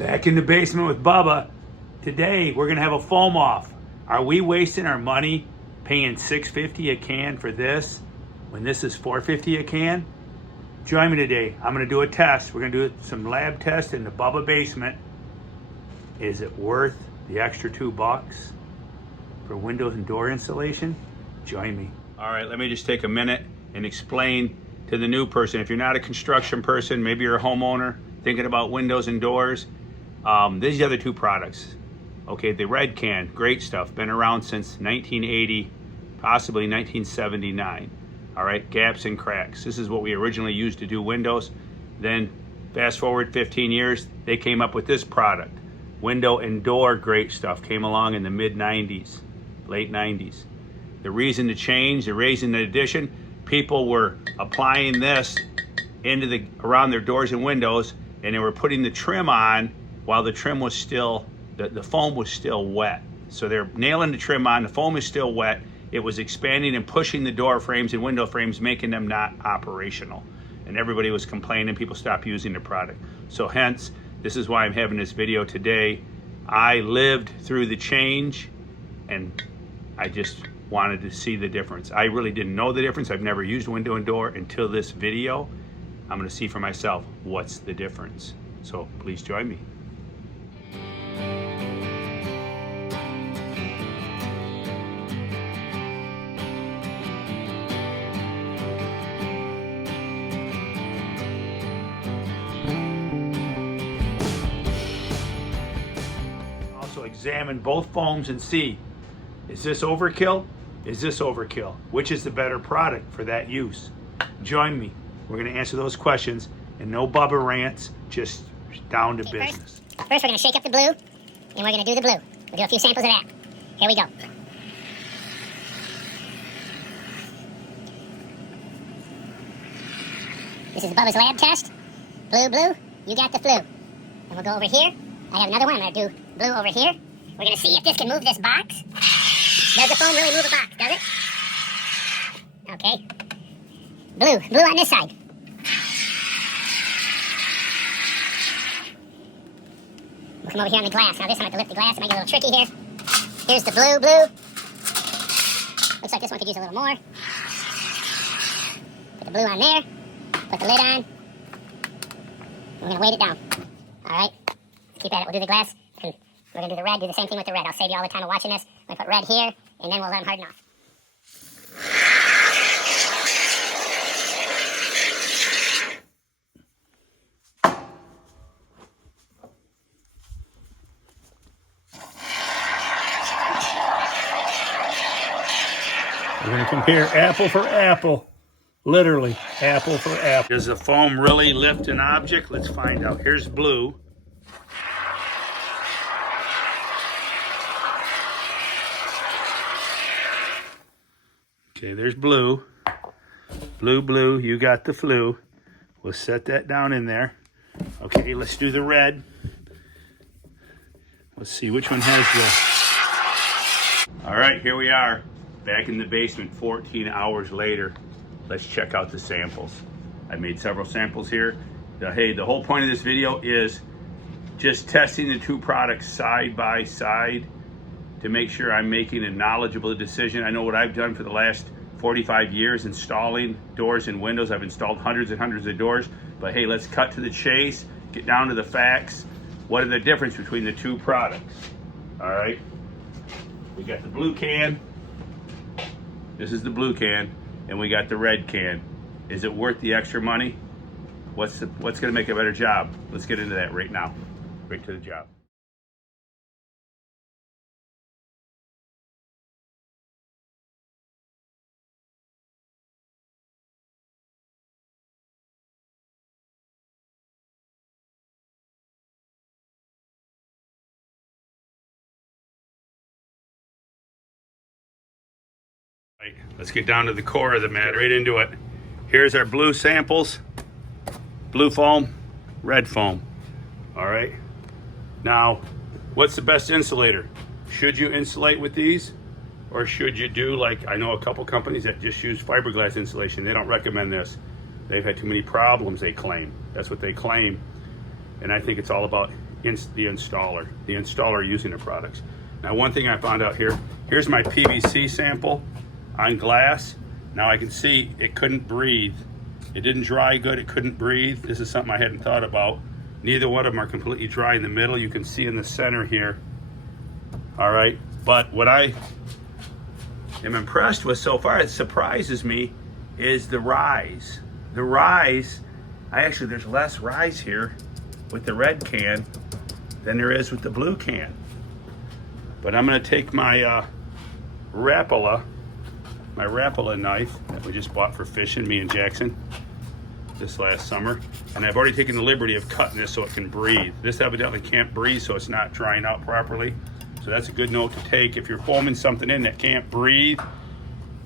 Back in the basement with Bubba. Today we're gonna have a foam off. Are we wasting our money paying $6.50 a can for this when this is $4.50 a can? Join me today. I'm gonna do a test. We're gonna do some lab tests in the Bubba basement. Is it worth the extra $2 for windows and door insulation? Join me. All right, let me just take a minute and explain to the new person. If you're not a construction person, maybe you're a homeowner thinking about windows and doors, these are the two products. Okay, the red can, great stuff, been around since 1980, possibly 1979. All right, gaps and cracks. This is what we originally used to do windows. Then fast forward 15 years, they came up with this product. Window and door, great stuff, came along in the mid 90s, late 90s. The reason to change, the reason to addition, people were applying this into around their doors and windows, and they were putting the trim on while the trim was still, the foam was still wet. So they're nailing the trim on, the foam is still wet. It was expanding and pushing the door frames and window frames, making them not operational. And everybody was complaining, people stopped using the product. So hence, this is why I'm having this video today. I lived through the change and I just wanted to see the difference. I really didn't know the difference. I've never used window and door until this video. I'm gonna see for myself what's the difference. So please join me. Also examine both foams and see, is this overkill? Is this overkill? Which is the better product for that use? Join me. We're gonna answer those questions, and no Bubba rants, just down to business. First, we're gonna shake up the blue, and we're gonna do the blue. We'll do a few samples of that. Here we go. This is Bubba's lab test. Blue, blue, you got the flu. And we'll go over here. I have another one, I'm gonna do blue over here. We're gonna see if this can move this box. Does the foam really move a box, does it? Okay. Blue on this side. We'll come over here on the glass. Now this I'm going to lift the glass. It might get a little tricky here. Here's the blue. Looks like this one could use a little more. Put the blue on there. Put the lid on. We're going to weight it down. Alright. Keep at it. We'll do the glass. And we're going to do the red. Do the same thing with the red. I'll save you all the time of watching this. I'm going to put red here. And then we'll let them harden off. We're gonna compare apple for apple. Literally, apple for apple. Does the foam really lift an object? Let's find out. Here's blue. Okay, there's blue. Blue, you got the flu. We'll set that down in there. Okay, let's do the red. Let's see which one has the... All right, here we are. Back in the basement 14 hours later. Let's check out the samples. I made several samples here. Hey, the whole point of this video is just testing the two products side by side to make sure I'm making a knowledgeable decision. I know what I've done for the last 45 years installing doors and windows. I've installed hundreds and hundreds of doors, but hey, let's cut to the chase, get down to the facts. What are the difference between the two products? All right, we got the blue can. This is the blue can, and we got the red can. Is it worth the extra money? What's gonna make a better job? Let's get into that right now. Right to the job. Right, let's get down to the core of the matter, right into it. Here's our blue samples. Blue foam, red foam. All right. Now, what's the best insulator? Should you insulate with these? Or should you do like, I know a couple companies that just use fiberglass insulation. They don't recommend this. They've had too many problems, they claim. That's what they claim. And I think it's all about the installer using the products. Now, one thing I found out here, here's my PVC sample on glass. Now I can see it couldn't breathe. It didn't dry good, it couldn't breathe. This is something I hadn't thought about. Neither one of them are completely dry in the middle. You can see in the center here. All right, but what I am impressed with so far, it surprises me, is the rise. The rise, there's less rise here with the red can than there is with the blue can. But I'm gonna take my Rapala knife that we just bought for fishing, me and Jackson, this last summer. And I've already taken the liberty of cutting this so it can breathe. This evidently can't breathe, so it's not drying out properly. So that's a good note to take. If you're foaming something in that can't breathe,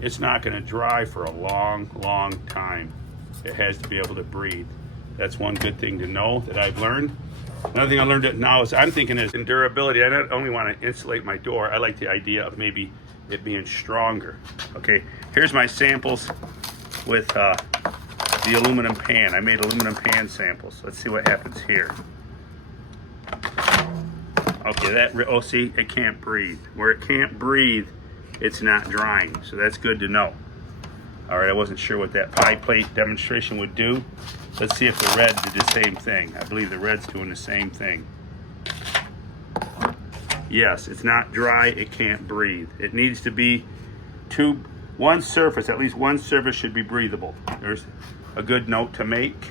it's not gonna dry for a long, long time. It has to be able to breathe. That's one good thing to know that I've learned. Another thing I learned now is I'm thinking is in durability. I not only want to insulate my door, I like the idea of maybe it being stronger. Okay, here's my samples with the aluminum pan. I made aluminum pan samples. Let's see what happens here. Okay, see, it can't breathe. Where it can't breathe, it's not drying. So that's good to know. All right, I wasn't sure what that pie plate demonstration would do. Let's see if the red did the same thing. I believe the red's doing the same thing. Yes, it's not dry, it can't breathe. It needs to be one surface, at least one surface should be breathable. There's a good note to make.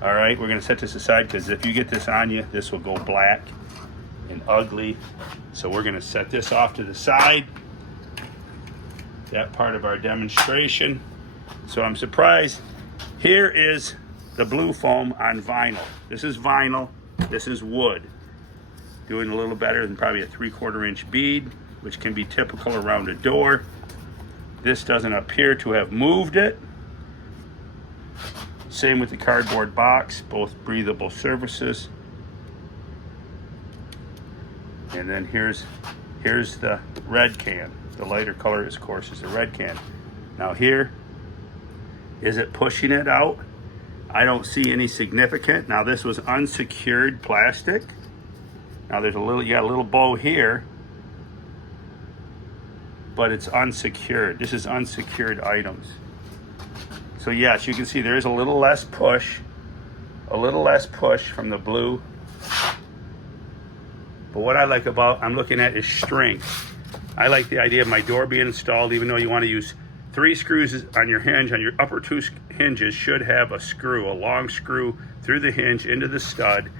All right, we're gonna set this aside because if you get this on you, this will go black and ugly. So we're gonna set this off to the side. That part of our demonstration. So I'm surprised. Here is the blue foam on vinyl. This is vinyl, this is wood. Doing a little better than probably a 3/4 inch bead, which can be typical around a door. This doesn't appear to have moved it. Same with the cardboard box, both breathable surfaces. And then here's the red can. The lighter color, of course, is the red can. Now here, is it pushing it out? I don't see any significant. Now this was unsecured plastic. Now you got a little bow here, but it's unsecured. This is unsecured items. So yes, you can see there is a little less push from the blue. But what I like I'm looking at is strength. I like the idea of my door being installed, even though you want to use 3 screws on your hinge. On your upper 2 hinges should have a long screw through the hinge into the stud.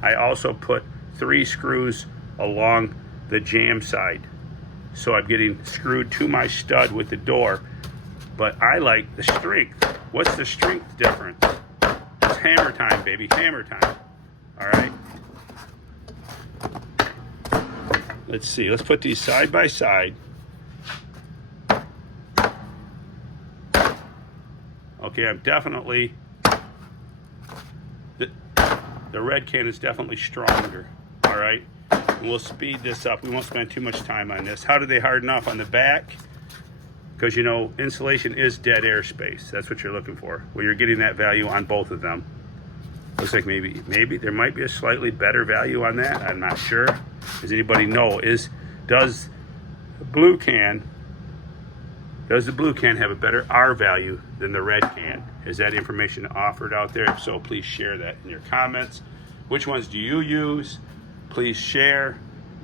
I also put 3 screws along the jamb side. So I'm getting screwed to my stud with the door. But I like the strength. What's the strength difference? It's hammer time, baby, hammer time. All right. Let's see, let's put these side by side. Okay, I'm definitely, the red can is definitely stronger, all right? And we'll speed this up. We won't spend too much time on this. How do they harden off on the back? Because you know, insulation is dead air space. That's what you're looking for. Well, you're getting that value on both of them. Looks like maybe there might be a slightly better value on that. I'm not sure. Does anybody know? Does the blue can have a better R value than the red can? Is that information offered out there? If so, please share that in your comments. Which ones do you use? Please share.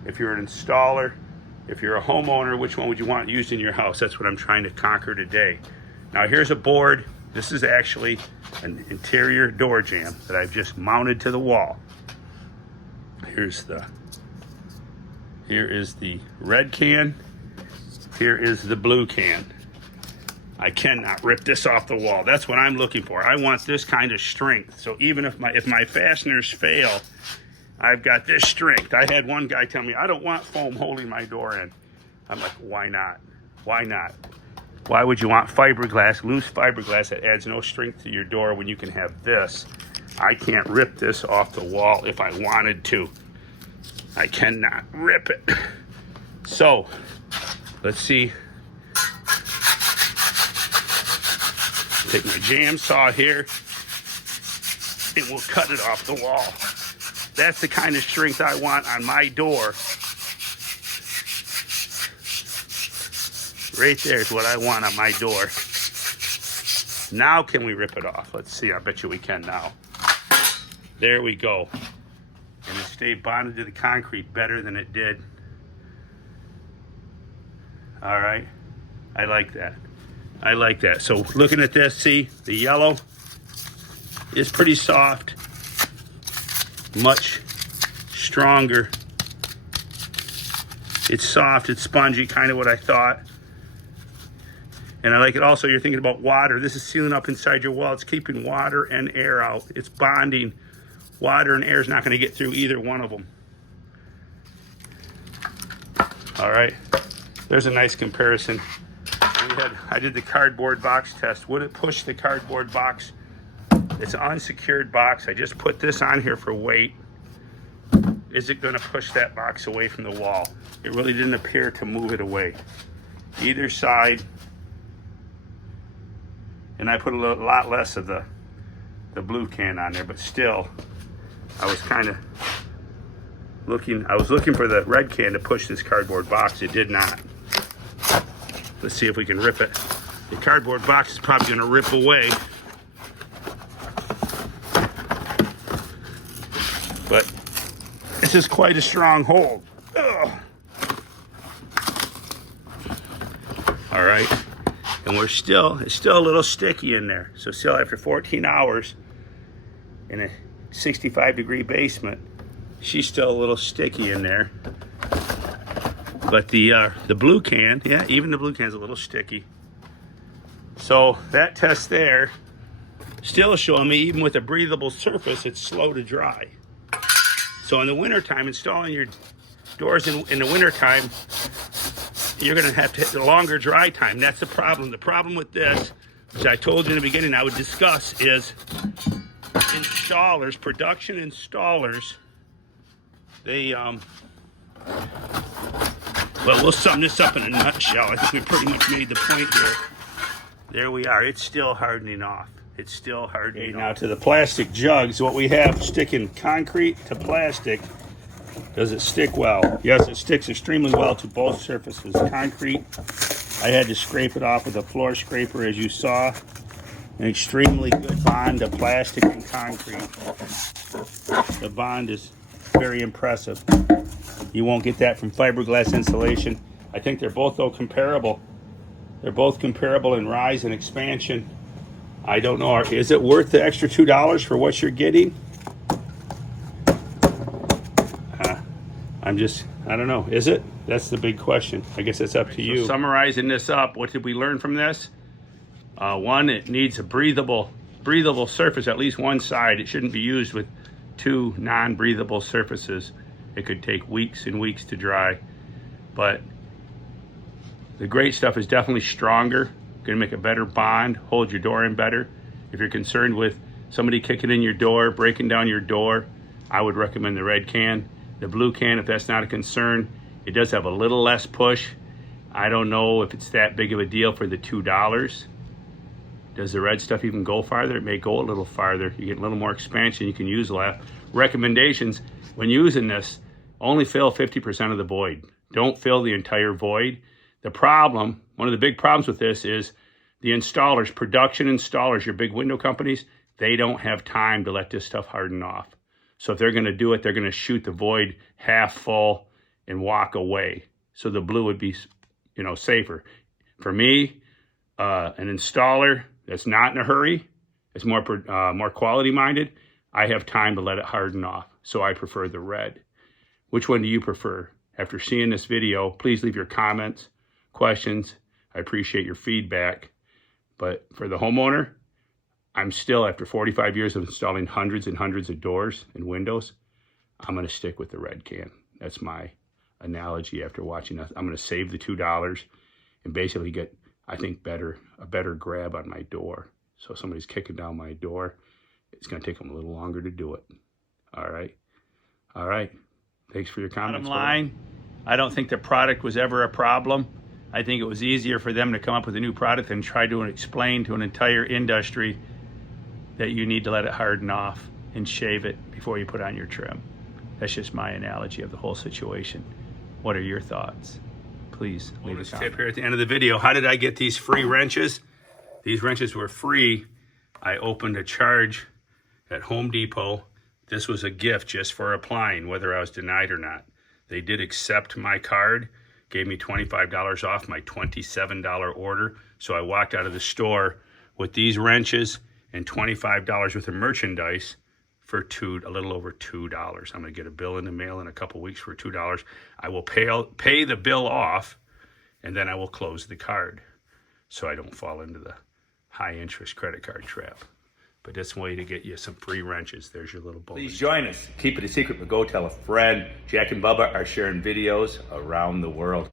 If you're an installer, if you're a homeowner, which one would you want used in your house? That's what I'm trying to conquer today. Now here's a board. This is actually an interior door jamb that I've just mounted to the wall. Here is the red can. Here is the blue can. I cannot rip this off the wall. That's what I'm looking for. I want this kind of strength. So even if my fasteners fail, I've got this strength. I had one guy tell me, I don't want foam holding my door in. I'm like, why not? Why not? Why would you want fiberglass, loose fiberglass that adds no strength to your door when you can have this? I can't rip this off the wall if I wanted to. I cannot rip it. So, let's see. Take my jam saw here, and we'll cut it off the wall. That's the kind of strength I want on my door. Right there is what I want on my door. Now can we rip it off? Let's see, I bet you we can now. There we go. And it stayed bonded to the concrete better than it did. All right, I like that. I like that. So looking at this, see, the yellow is pretty soft, much stronger. It's soft, it's spongy, kind of what I thought. And I like it also, you're thinking about water. This is sealing up inside your wall. It's keeping water and air out. It's bonding. Water and air is not going to get through either one of them. All right, there's a nice comparison. I did the cardboard box test. Would it push the cardboard box? It's an unsecured box. I just put this on here for weight. Is it going to push that box away from the wall? It really didn't appear to move it away. Either side. And I put a lot less of the blue can on there, but still, I was kind of looking for the red can to push this cardboard box. It did not. Let's see if we can rip it. The cardboard box is probably going to rip away. But this is quite a strong hold. Ugh. All right. And it's still a little sticky in there. So still after 14 hours in a 65-degree basement, she's still a little sticky in there. But the blue can, yeah, even the blue can's a little sticky. So that test there still showing me, even with a breathable surface, it's slow to dry. So in the wintertime, installing your doors in the wintertime, you're gonna have to hit the longer dry time. That's the problem. The problem with this, which I told you in the beginning I would discuss, is installers, production installers, they, well, we'll sum this up in a nutshell. I think we pretty much made the point here. There we are. It's still hardening off. It's still hardening off. Now to the plastic jugs, what we have sticking concrete to plastic, does it stick well? Yes, it sticks extremely well to both surfaces. Concrete, I had to scrape it off with a floor scraper, as you saw. An extremely good bond to plastic and concrete. The bond is very impressive. You won't get that from fiberglass insulation. I think they're both, though, comparable. They're both comparable in rise and expansion. I don't know, is it worth the extra $2 for what you're getting? I don't know, is it? That's the big question. I guess it's up to you. So summarizing this up, what did we learn from this? One, it needs a breathable surface, at least one side. It shouldn't be used with two non-breathable surfaces. It could take weeks and weeks to dry. But the great stuff is definitely stronger, gonna make a better bond, hold your door in better. If you're concerned with somebody kicking in your door, breaking down your door, I would recommend the red can. The blue can, if that's not a concern, it does have a little less push. I don't know if it's that big of a deal for the $2. Does the red stuff even go farther? It may go a little farther. You get a little more expansion, you can use less. Recommendations, when using this, only fill 50% of the void. Don't fill the entire void. The problem, one of the big problems with this is the installers, production installers, your big window companies, they don't have time to let this stuff harden off. So if they're gonna do it, they're gonna shoot the void half full and walk away. So the blue would be, safer. For me, an installer that's not in a hurry, is more quality minded, I have time to let it harden off. So I prefer the red. Which one do you prefer? After seeing this video, please leave your comments, questions. I appreciate your feedback. But for the homeowner, I'm still, after 45 years of installing hundreds and hundreds of doors and windows, I'm gonna stick with the red can. That's my analogy after watching that. I'm gonna save the $2 and basically get, I think, a better grab on my door. So if somebody's kicking down my door, it's gonna take them a little longer to do it. All right. Thanks for your comments. Bottom line, I don't think the product was ever a problem. I think it was easier for them to come up with a new product than try to explain to an entire industry that you need to let it harden off and shave it before you put on your trim. That's just my analogy of the whole situation. What are your thoughts? Please leave a comment. Tip here at the end of the video. How did I get these free wrenches? These wrenches were free. I opened a charge at Home Depot. This was a gift just for applying, whether I was denied or not. They did accept my card, gave me $25 off my $27 order. So I walked out of the store with these wrenches and $25 worth of merchandise for a little over $2. I'm gonna get a bill in the mail in a couple weeks for $2. I will pay the bill off, and then I will close the card so I don't fall into the high interest credit card trap. But that's a way to get you some free wrenches. There's your little bonus. Please join us. Keep it a secret, but go tell a friend. Jack and Bubba are sharing videos around the world.